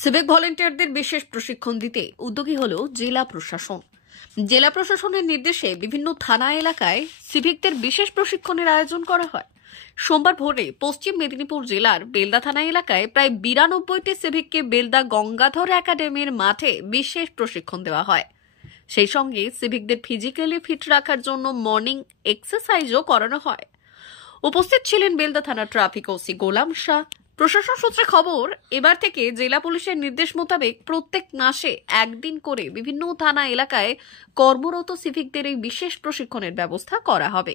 Civic ভলেন্টিয়ারদের বিশেষ প্রশিক্ষণ দিতে উদ্যোগী হল জেলা প্রশাসন। জেলা প্রশাসনের নির্দেশে বিভিন্ন থানা এলাকায় সিভিকদের বিশেষ প্রশিক্ষণের আয়োজন করা হয়। সোমবার ভোরে পশ্চিম মেদিনীপুর জেলার বেলদা থানা এলাকায় প্রায় 92টি সিভিককে বেলদা গঙ্গাধর একাডেমির মাঠে বিশেষ প্রশিক্ষণ দেওয়া হয়। সেই সঙ্গে সিভিকদের ফিজিক্যালি ফিট রাখার জন্য মর্নিং এক্সারসাইজও করানো হয়। উপস্থিত ছিলেন বেলদা থানার ট্রাফিক ওসি গোলাম শাহ। প্রশাসন সূত্রে খবর, এবার থেকে জেলা পুলিশের নির্দেশ মোতাবেক প্রত্যেক মাসে একদিন করে বিভিন্ন থানা এলাকায় কর্মরত সিভিকদের এই বিশেষ প্রশিক্ষণের ব্যবস্থা করা হবে,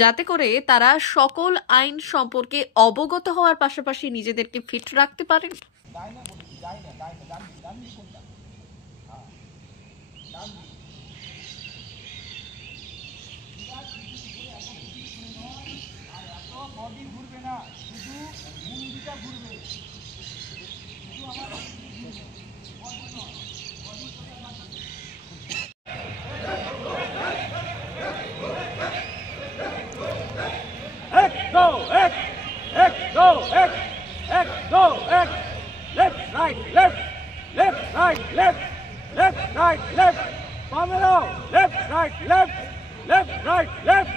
যাতে করে তারা সকল আইন সম্পর্কে অবগত হওয়ার পাশাপাশি নিজেদেরকে ফিট রাখতে পারেন। Left, right, left, left, right, left, left, right, left. Pamela, left, right, left, left, right, left.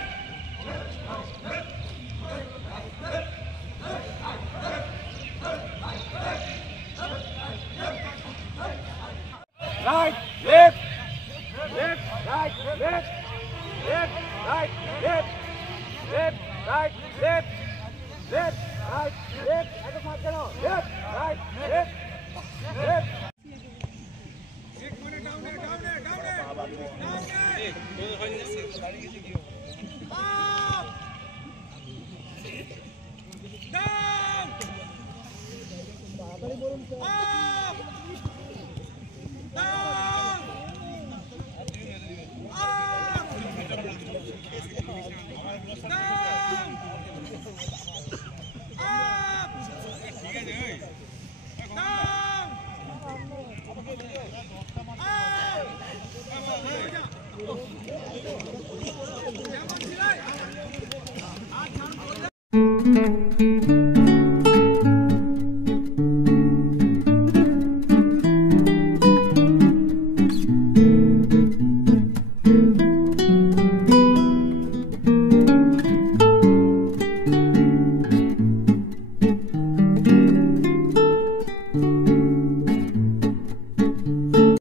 Right, left, left, right, left, left, right, left, left, right, left, left, right, left. Left, right, left, left. Thank you.